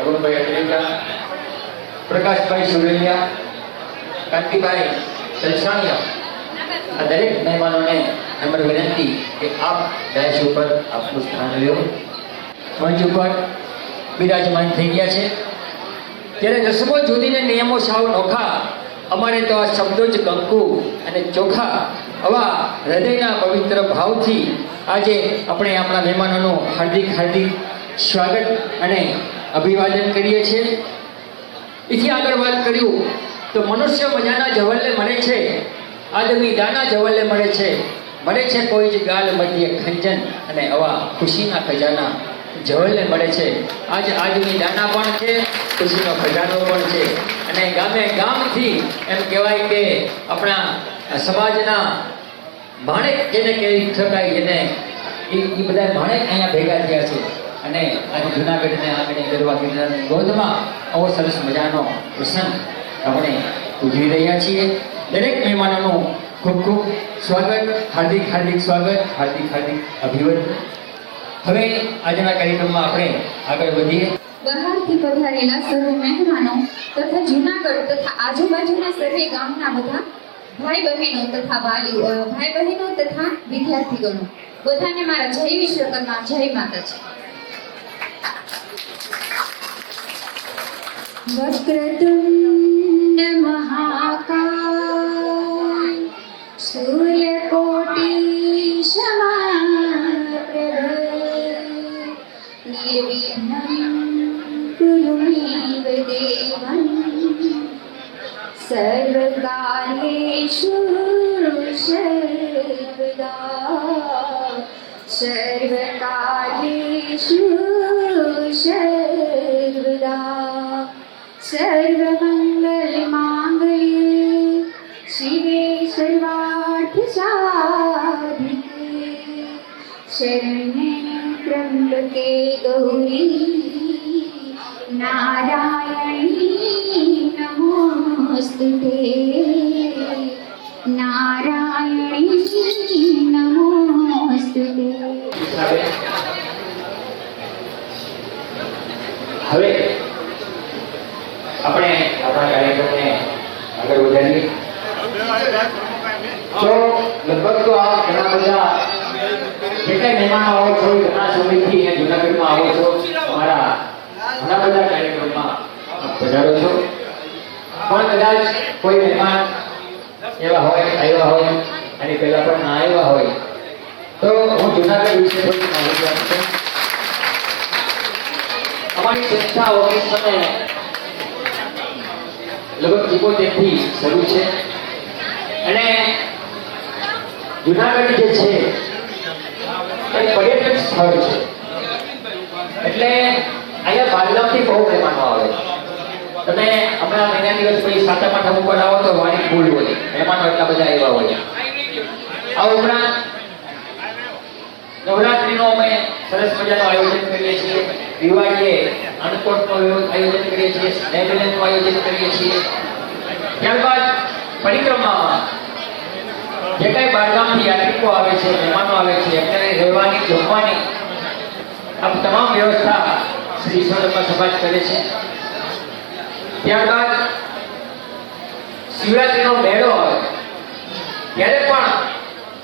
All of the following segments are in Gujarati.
અરુણભાઈ અગ્રેજા પ્રકાશભાઈ સુરેલિયા, કાંતિભાઈ સલસાણિયા, આ દરેક મહેમાનોને નમ્ર વિનંતી કે આપ ડાયસ ઉપર આપનું સ્થાન લ્યો. મંચ ઉપર બિરાજમાન થઈ ગયા છે. ત્યારે રસમો જુદીને નિયમો સાવ નોખા. અમારે તો આ શબ્દો જ કંકુ અને ચોખા. આવા હૃદયના પવિત્ર ભાવથી આજે આપણે આપણા મહેમાનોનું હાર્દિક હાર્દિક સ્વાગત અને અભિવાદન કરીએ છીએ. એથી આગળ વાત કર્યું તો મનુષ્ય મજાના જવલ્લે મળે છે, આદમી દાના જવલ્લે મળે છે. મળે છે કોઈ જ ગાલ, મધ્ય, ખંજન અને આવા ખુશીના ખજાના જવલ્લે મળે છે. આજ આદમી દાના પણ છે, ખુશીનો ખજાનો પણ છે. અને ગામે ગામથી એમ કહેવાય કે આપણા સમાજના માણેક જેને કહી શકાય જેને, એ એ બધા માણેક અહીંયા ભેગા થયા છે. અને આજે જુનાગઢને આગળ ગરવા ગિરનારની ગોદમાં આવો સરસ મજાનો પ્રસંગ આપણે ઉજવી રહ્યા છીએ. દરેક મહેમાનોનું ખૂબ ખૂબ સ્વાગત, હાર્દિક હાર્દિક સ્વાગત, હાર્દિક હાર્દિક અભિવાદન હવે આજના કાર્યક્રમમાં આપણે આગળ વધીએ. બહારથી પધારેલા સર્વ મહેમાનો તથા જુનાગઢ તથા આજુબાજુના સર્વે ગામના બધા ભાઈ બહેનો તથા વાલી ભાઈ બહેનો તથા વિદ્યાર્થીગણો. બધાને મારા જય વિશ્વકર્મા, જય માતાજી. वक्रतुण्डमहाकाय शूल હવે આપણે આપણા કાર્યક્રમને આગળ વધારીએ. તો લગભગ તો આ ઘણા બધા જે કઈ મહેમાનો આવો છો, ઘણા સમયથી અહીંયા જુનાગઢમાં આવો છો, અમારા ઘણા બધા કાર્યક્રમમાં પધારો છો. પણ કદાચ કોઈ મહેમાન એવા હોય, આવ્યા હોય અને પહેલા પણ ના આવ્યા હોય, તો હું જુનાગઢ વિશે થોડી માહિતી આપું અમારી સંસ્થા ઓગણીસો ને લગભગ ચુમ્મોતેરથી શરૂ છે. અને જુનાગઢ જે છે, એ પર્યટન સ્થળ છે. એટલે અહીંયા બારગામથી બહુ મહેમાનો આવે તમે હમણાં મહિના દિવસ પછી સાતમ આઠમ ઉપર આવો તો વાણી ફૂલ હોય. મહેમાનો એટલા બધા આવ્યા હોય. આ ઉપરાંત નવરાત્રીનો અમે સરસ મજાનું આયોજન કરીએ છીએ. દિવાળીએ અન્નકૂટનું આયોજન કરીએ છીએ સ્નેહમિલનનું આયોજન કરીએ છીએ. ત્યારબાદ પરિક્રમામાં જે કઈ બારગામથી યાત્રિકો આવે છે, મહેમાનો આવે છે એમને રહેવાની, જમવાની આ તમામ વ્યવસ્થા શ્રી ઈશ્વરમાં સમાજ કરે છે. ત્યારબાદ શિવરાત્રીનો મેળો આવે. ત્યારે પણ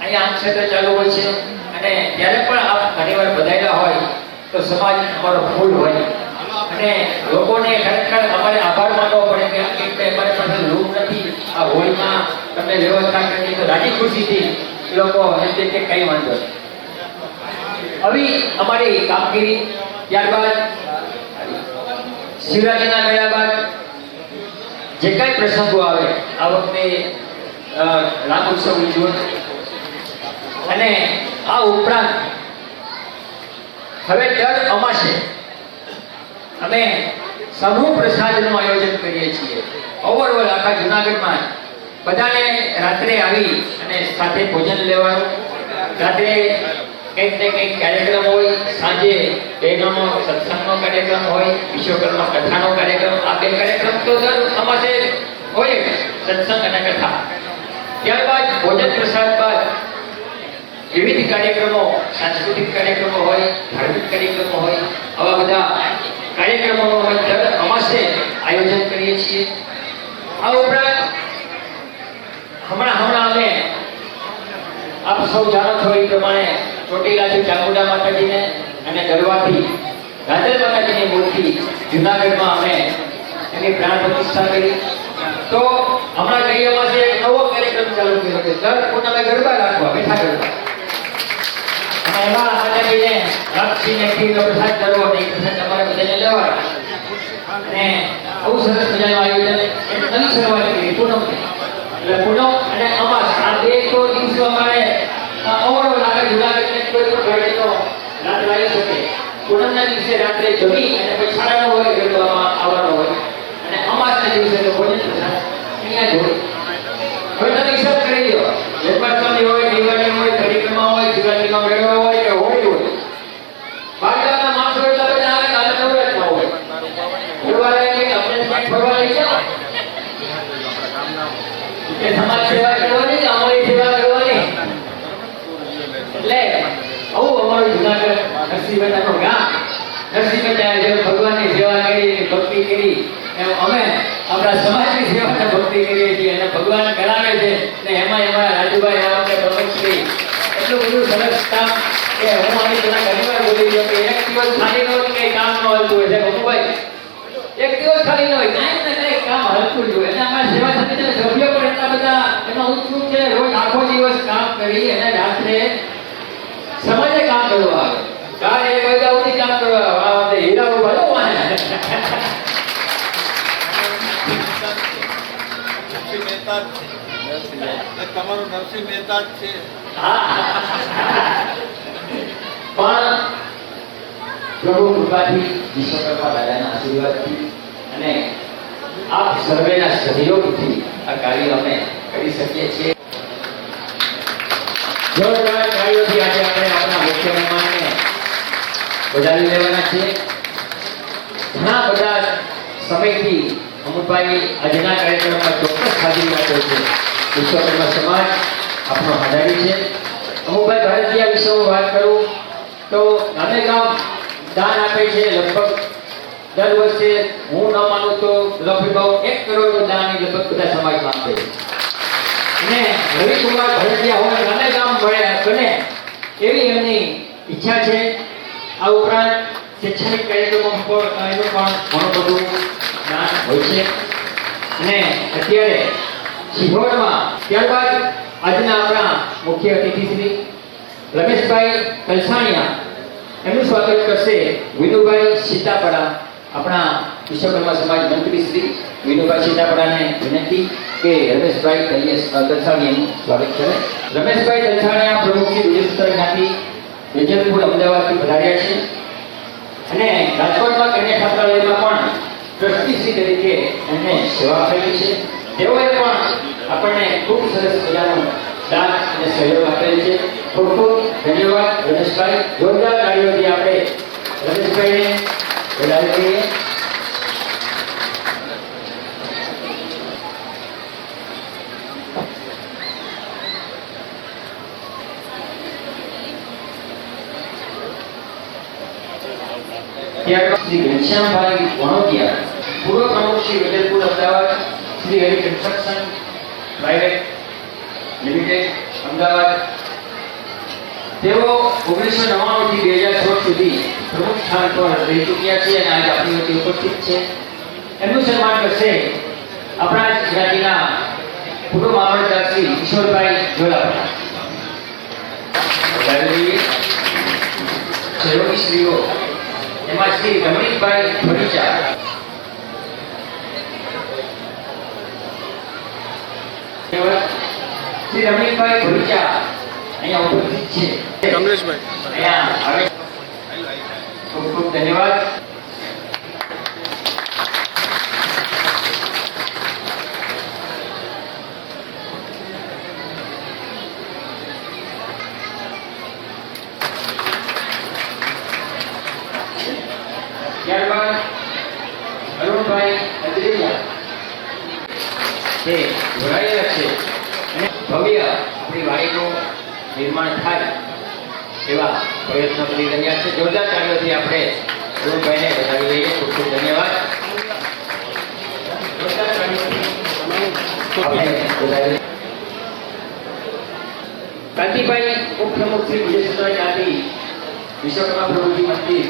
અહીંયા આમ ક્ષેત્ર ચાલુ હોય છે અને ત્યારે પણ આપ ઘણીવાર બધાયેલા હોય તો સમાજ અમારો ફૂલ હોય. અને લોકોને ખરેખર અમારે આભાર માનવો પડે કે આ કંઈક અમારી પાસે રૂમ નથી. આ હોલમાં તમે વ્યવસ્થા કરી તો રાજી ખુશીથી લોકો એમ કે કંઈ વાંધો નહીં. આવી અમારી કામગીરી ત્યારબાદ, શિવરાજના ગયા બાદ જે કાંઈ પ્રસંગો આવે, આ વખતે રામ ઉત્સવ ઉજવો અને આ ઉપરાંત હવે દર અમાસે અમે સમૂહ પ્રસાદનું આયોજન કરીએ છીએ. ઓવરઓલ આખા જુનાગઢમાં બધાને રાત્રે આવી અને સાથે ભોજન લેવાનું. રાત્રે કંઈક ને કંઈક કાર્યક્રમ હોય, સાંજે બહેનોનો સત્સંગનો કાર્યક્રમ હોય, વિશ્વકર્મા કથાનો કાર્યક્રમ, આ બે કાર્યક્રમ તો દર અમાસે હોય સત્સંગ અને કથા. ત્યારબાદ ભોજન પ્રસાદ બાદ વિવિધ કાર્યક્રમો, સાંસ્કૃતિક કાર્યક્રમો હોય, ધાર્મિક કાર્યક્રમો હોય, આવા બધા કાર્યક્રમોનું અમે દર અમાસે આયોજન કરીએ છીએ. આ ઉપરાંત હમણાં હમણાં અમે આપ સૌ જાણો છો એ પ્રમાણે ચોટીલાથી ચામુંડા માતાજીને અને દરવાથી ગાજર માતાજીની મૂર્તિ જુનાગઢમાં અમે એની પ્રાણ પ્રતિષ્ઠા કરી. તો હમણાં ગઈ અમાસે એક નવો કાર્યક્રમ ચાલુ કર્યો કે દર પૂનમે ગરબા રાખવા, બેઠા ગરબા. અને એમાં માતાજીને કરવો અને બહુ સરસ મજાનું આયોજન નવી શરૂઆત કરી એટલે પૂનમ અને અમાસ આ બે તો દિવસો અમારે અવરો લાગે કોઈ પણ ગાડીનો રાત લાવી શકે પૂનમના દિવસે રાત્રે જમી અને પછી સાડા નવ વાગે આવવાનો હોય અને અમાસના દિવસે તો ભોજન પ્રસાદ અહીંયા જ હોય હવે તમે હિસાબ કરી લો જન્માષ્ટમી હોય દિવાળી હોય પરિક્રમા હોય શિવરાત્રીનો મેળો હોય કે હોળી હોય બારગામના માણસો એટલા બધા આવે કે આજે નવરાત્રિમાં હોય ગુરુવારે એમ કે આપણે ક્યાંક ફરવા લઈ જાઓ કે સમાજ સેવા કરવાની કે અમારી સેવા કરવાની એટલે આવું અમારું જુનાગઢ નરસિંહ મહેતાનું ગામ નરસિંહ મહેતાએ જેમ ભગવાનની સેવા કરી ભક્તિ કરી એમ અમે આપણા સમાજની સેવા અને ભક્તિ કરીએ છીએ અને ભગવાન કરાવે છે ને એમાં એમાં રાજુભાઈ આ વખતે પ્રમુખશ્રી એટલું બધું સરસ કામ કે હું અહીં પેલા ઘણી વાર બોલી ગયો કે એક દિવસ ખાલી ન હોય કે કામ ન હાલતું હોય છે ભગુભાઈ એક દિવસ ખાલી ન હોય કાંઈક ને કાંઈક કામ હાલતું જ હોય અને અમારા સેવા સમિતિના સભ્યો પણ એટલા બધા એમાં ઉત્સુક છે રોજ આખો કરી અને રાત્રે સમાજે કામ કરવા આવે. ચાર એ સુધી કામ કરવા આવે. આ વખતે હીરા ઊભા લો તમારો નરસિંહ મહેતા જ છે. પણ પ્રભુ કૃપાથી વિશ્વકર્મા દાદાના આશીર્વાદથી અને આપ સર્વેના સહયોગથી આ કાર્ય અમે કરી શકીએ છીએ. જોરદાર કાર્યોથી આજે આપણે આપણા મુખ્ય મહેમાનને વધારી લેવાના છીએ. ઘણા બધા સમયથી અમુકભાઈ આજના કાર્યક્રમમાં ચોક્કસ હાજરી આપે છે. વિશ્વકર્મા સમાજ આપણો હાજરી છે. અમુકભાઈ ભારતીય વિશે વાત કરું તો ગામે ગામ દાન આપે છે. લગભગ દર વર્ષે હું ન માનું તો લગભગ એક કરોડનું દાન લગભગ બધા સમાજમાં આપે છે. અને રવિકુમાર ભરતિયા હોય ગામે ગામ મળે બને એવી એમની ઈચ્છા છે. આ ઉપરાંત શૈક્ષણિક કાર્યક્રમો પણ એનું પણ ઘણું બધું દાન હોય છે. અને અત્યારે સિહોરમાં ત્યારબાદ આજના આપણા મુખ્ય અતિથિ રમેશભાઈ કલસાણિયા. એમનું સ્વાગત કરશે વિનુભાઈ સીતાપડા, આપણા વિશ્વકર્મા સમાજ મંત્રી શ્રી વિનુભાઈ સીતાપરાને વિનંતી કે રમેશભાઈ કૈયસ કલસાણિયાનું સ્વાગત કરે. રમેશભાઈ કલસાણિયા પ્રમુખ શ્રી વિજયસૂત્ર જ્ઞાતિ વિજયપુર અમદાવાદથી પધાર્યા છે. અને રાજકોટમાં કન્યા છાત્રાલયમાં પણ ટ્રસ્ટીસી તરીકે એમને સેવા આપેલી છે. તેઓએ પણ આપણને ખૂબ સરસ મજાનું દાન અને સહયોગ આપેલ છે. ખૂબ ખૂબ ધન્યવાદ રમેશભાઈ. જોરદાર કાર્યોથી આપણે રમેશભાઈને વધાવી દઈએ ત્યારબાદ શ્રી ઘનશ્યામભાઈ વણોદિયા પૂર્વ પ્રમુખ Shri Vejalpur Ahmedabad Shri Hari construction private limited Ahmedabad. તેઓ ઓગણીસો નવ્વાણું થી બે હજાર સોળ સુધી પ્રમુખ સ્થાન પર રહી ચૂક્યા છે અને આજે આપણી વચ્ચે ઉપસ્થિત છે. એમનું સન્માન કરશે આપણા જ જ્ઞાતિના પૂર્વ મામલતદાર શ્રી વધાવી લઈએ શ્રીઓ એમાં શ્રી રમણીકભાઈ ભડીચા શ્રી રમણીકભાઈ ભડીચા અહીંયા ઉપસ્થિત છે. કમલેશભાઈ અહીંયા ખૂબ ખૂબ ધન્યવાદ ત્યારબાદ અરુણભાઈ અદ્રિયા તે જોડાયેલા છે. અને ભવ્ય આપણી વાડીનું નિર્માણ થાય એવા પ્રયત્નો કરી રહ્યા છે. જોરદાર તાળીઓથી આપણે અરુણભાઈને બતાવી લઈએ ખૂબ ખૂબ ધન્યવાદ. કાંતિભાઈ મુખ્યમુખ શ્રી જ્ઞાતિ વિશ્વકર્મા પ્રભુજી મંદિર.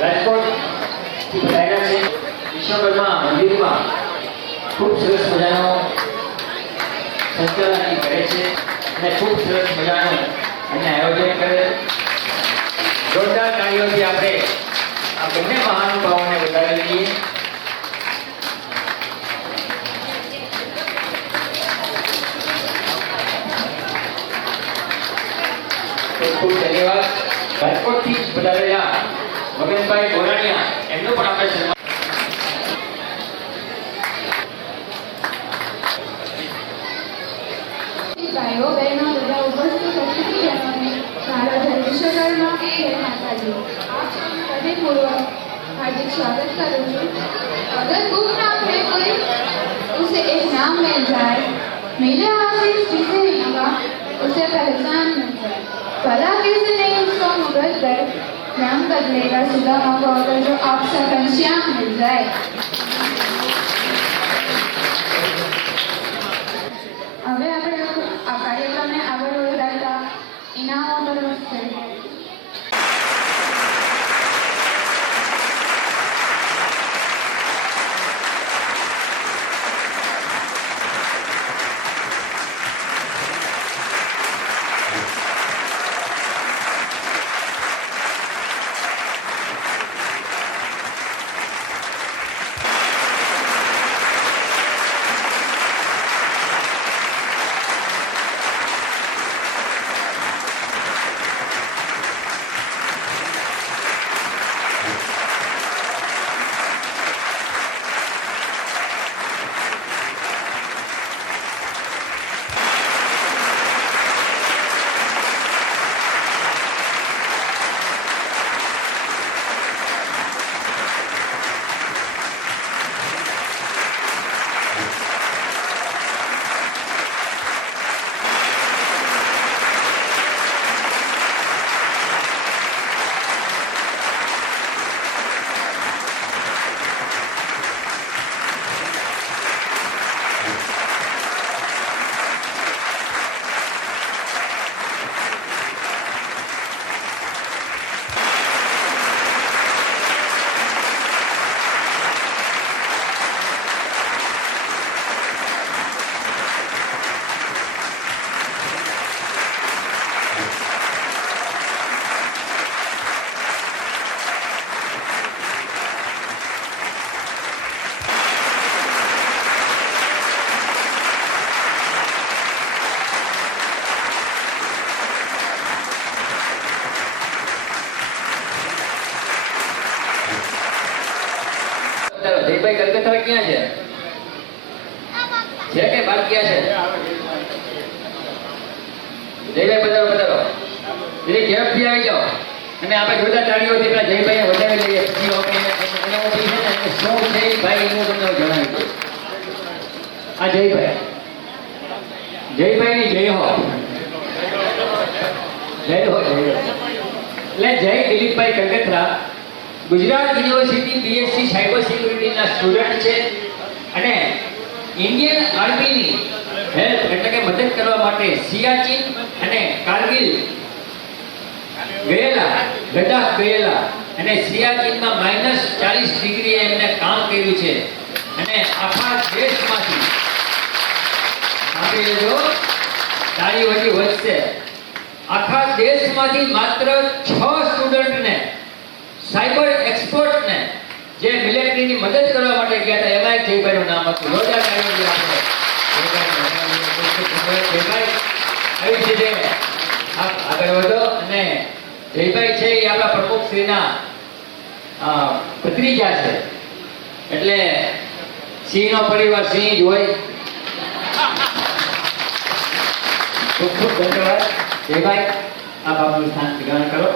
રાજકોટ છે. વિશ્વકર્મા મંદિરમાં ખૂબ સરસ મજાનો સંચાલન કરે છે અને ખૂબ સરસ મજાનું અને આયોજન કરે જોરદાર કાર્યોથી આપણે આ બંને મહાનુભાવોને વધારી લઈએ. ખૂબ ધન્યવાદ. રાજકોટથી જ પધારેલા बदलेगा सुदामा को अगर जो आपसे घनश्याम मिल जाए ચાલો, જયભાઈ કલકત્તા ક્યાં છે? છે કે બાર ગયા છે? જયભાઈ પધારો પધારો. જરી ઝડપથી આવી જાઓ. અને આપણે જોતા તાળીઓથી પેલા જયભાઈ વધાવી લઈએ. ને શું છે ભાઈ એનું તમને જણાવી દઉં. આ જયભાઈ. જયભાઈની જય હો. જય હો, જય એટલે Jay Dilipbhai Kagathara Gujarat university BSc cyber સિક્યુરિટીના student છે. અને ઇન્ડિયન આર્મીની હેલ્પ એટલે કે મદદ કરવા માટે સિયાચીન અને કારગિલ ગયેલા, લદ્દાખ ગયેલા અને સિયાચીનમાં માઇનસ ચાલીસ ડિગ્રીએ એમને કામ કર્યું છે. અને આખા દેશમાંથી સાંભળી લેજો. તાળી વધી વધશે. આખા દેશમાંથી માત્ર છ સ્ટુડન્ટને સાયબર એક્સપર્ટને જે મિલિટરીની મદદ કરવા માટે ગયા હતા એમાં એક જયભાઈનું નામ ધન્યવાદ જયભાઈ, આવી જ. આપ આગળ વધો છે છે. પરિવાર સિંહ જ હોય. ખૂબ ખૂબ ધન્યવાદ. જયભાઈ, આપ આપનું સ્થાન ગ્રહણ કરો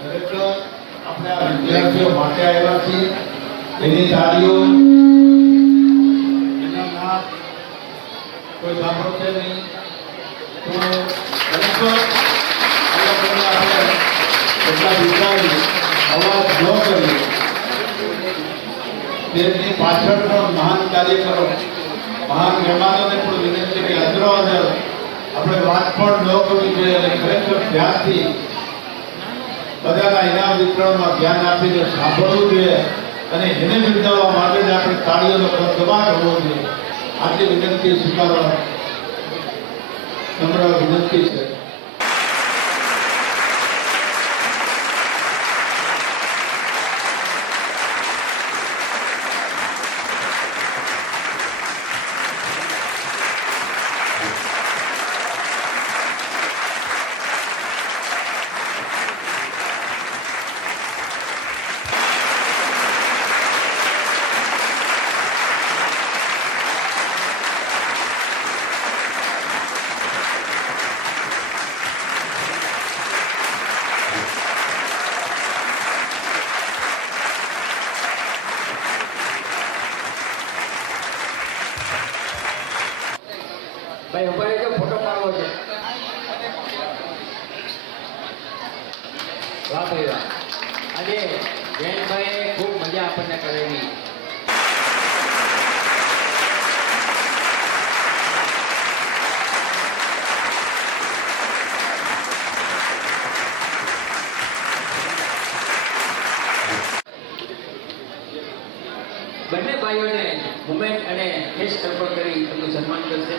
ખરેખર આપણે આ વિદ્યાર્થીઓ માટે આવ્યા છીએ એની તાળીઓ એના નામ કોઈ સાંભળશે નહીં તો ખરેખર આ લોકોને આપણે એટલા વિચારી અવાજ ન કરીએ તેમની પાછળ પણ મહાન કાર્ય કરો મહાન મહેમાનોને પણ વિનંતી કે હાજરો હાજર આપણે વાત પણ ન કરવી જોઈએ અને ખરેખર ધ્યાનથી બધાના ઇનામ વિતરણમાં ધ્યાન આપીને સાંભળવું જોઈએ અને એને બિરદાવવા માટે જ આપણે તાળીઓનો દબાણ હોવો જોઈએ. આટલી વિનંતી સ્વીકારવા નમ્ર વિનંતી છે ભાઈ ઊભા રહેજો ફોટો પાડવો છે વાહ ભાઈ વાહ આજે જયંતભાઈએ ખૂબ મજા આપણને કરેલી બંને ભાઈઓને મુમેન્ટ અને કેસ અર્પણ કરી એમનું સન્માન કરશે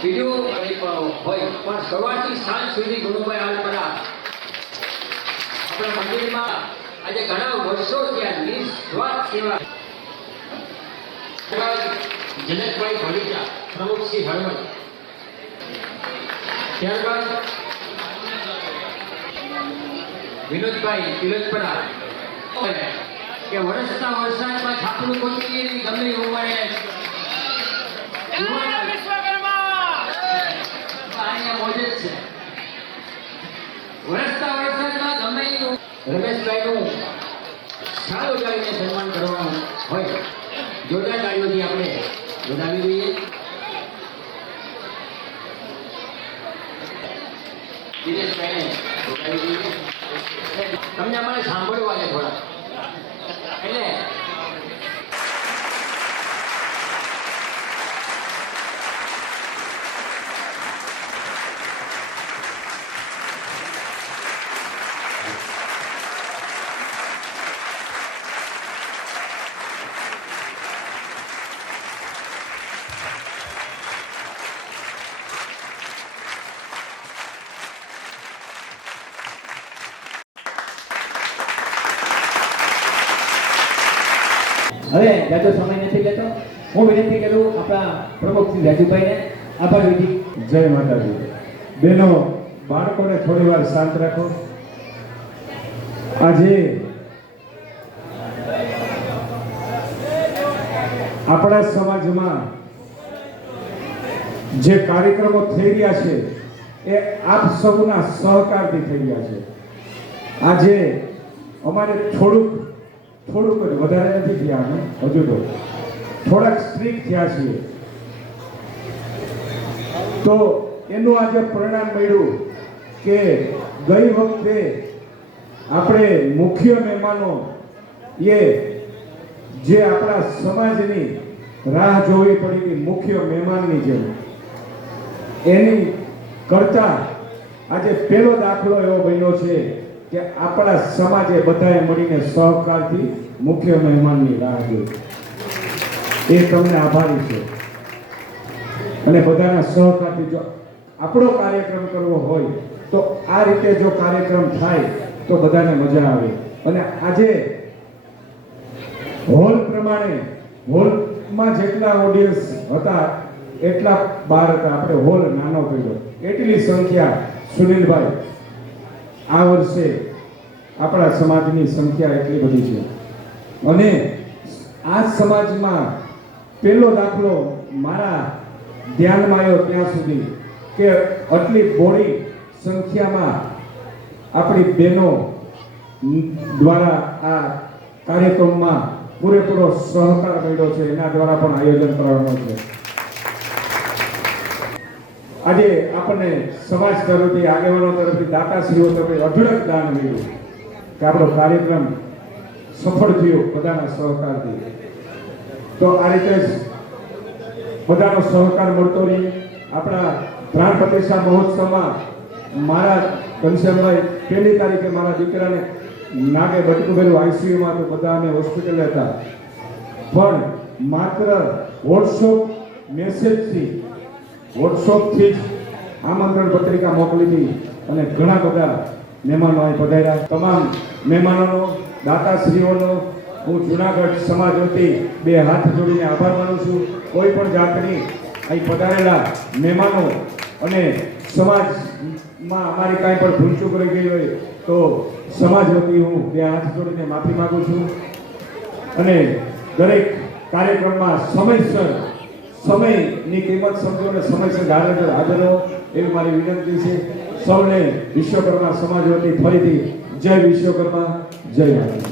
બીજું કંઈ પણ હોય પણ સવારથી સાંજ સુધી ગુરુભાઈ હાલપરા આપણા મંદિરમાં આજે ઘણા વર્ષો ત્યાં નિસ્વાર્થ સેવા. જનકભાઈ ભલીજા પ્રમુખ શ્રી ત્યારબાદ વિનોદભાઈ તિલકપરા કે વરસતા વરસાદમાં છાપરું કોચી ગમે એ ઉંમરે અહીંયા મોજ જ છે વરસતા તમને અમારે સાંભળવા છે થોડા. એટલે હવે જાજો સમય નથી લેતો હું વિનંતી કરું આપણા પ્રમુખ શ્રી રાજુભાઈને આભાર વિધિ. જય માતાજી. બેનો, બાળકોને થોડી વાર શાંત રાખો. આજે આપણા સમાજમાં જે કાર્યક્રમો થઈ રહ્યા છે, એ આપ સૌના સહકારથી થઈ રહ્યા છે. આજે અમારે થોડુંક થોડુંક વધારે નથી થયા હજુ તો. થોડાક સ્ટ્રીક થયા છીએ. તો એનું આજે પરિણામ મળ્યું કે ગઈ વખતે આપણે મુખ્ય મહેમાનો એ જે આપણા સમાજની રાહ જોવી પડી મુખ્ય મહેમાનની જેમ. એની કરતા આજે પહેલો દાખલો એવો બન્યો છે કે આપણા સમાજે બધાએ મળીને સહકારથી મુખ્ય મહેમાનની રાહ જોઈ. એ તમને આભારી છે. અને બધાના સહકારથી જો આપણો કાર્યક્રમ કરવો હોય, તો આ રીતે જો કાર્યક્રમ થાય, તો બધાને મજા આવે. અને આજે હોલ પ્રમાણે, હોલમાં જેટલા ઓડિયન્સ હતા, એટલા બાર હતા. આપણે હોલ નાનો કર્યો. એટલી સંખ્યા સુનિલભાઈ આ વર્ષે આપણા સમાજની સંખ્યા એટલી બધી છે. અને આ સમાજમાં પહેલો દાખલો મારા ધ્યાનમાં આવ્યો ત્યાં સુધી કે આટલી બોડી સંખ્યામાં આપણી બહેનો દ્વારા આ કાર્યક્રમમાં પૂરેપૂરો સહકાર મળ્યો છે. એના દ્વારા પણ આયોજન કરવાનો છે. આજે આપણને સમાજ તરફથી, આગેવાનો તરફથી, દાતાશ્રીઓ તરફથી અઢળક દાન મળ્યું કે આપણો કાર્યક્રમ સફળ થયો બધાના સહકારથી. તો આ રીતે બધાનો સહકાર મળતો રહી. આપણા પ્રાણ પ્રતિષ્ઠા મહોત્સવમાં મારા ઘનશ્યામભાઈ પહેલી તારીખે મારા દીકરાને નાગે બટકું ભર્યું આઈસીયુમાં તો બધા અમે હોસ્પિટલ હતા પણ માત્ર વોટ્સઅપ મેસેજથી વોટ્સઅપથી જ આમંત્રણ પત્રિકા મોકલી હતી અને ઘણા બધા મહેમાનો અહીં પધાર્યા. તમામ મહેમાનોનો, દાતાશ્રીઓનો હું જુનાગઢ સમાજ વતી બે હાથ જોડીને આભાર માનું છું. કોઈ પણ જાતની અહીં પધારેલા મહેમાનો અને સમાજમાં અમારી કાંઈ પણ ભૂલચૂક રહી ગઈ હોય તો સમાજ વતી હું બે હાથ જોડીને માફી માગું છું. અને દરેક કાર્યક્રમમાં સમયસર, સમયની કિંમત સમજો અને સમયસર હાજર હાજર રહો એવી મારી વિનંતી છે. સૌને વિશ્વકર્મા સમાજ વતી ફરીથી જય વિશ્વકર્મા, જય માતા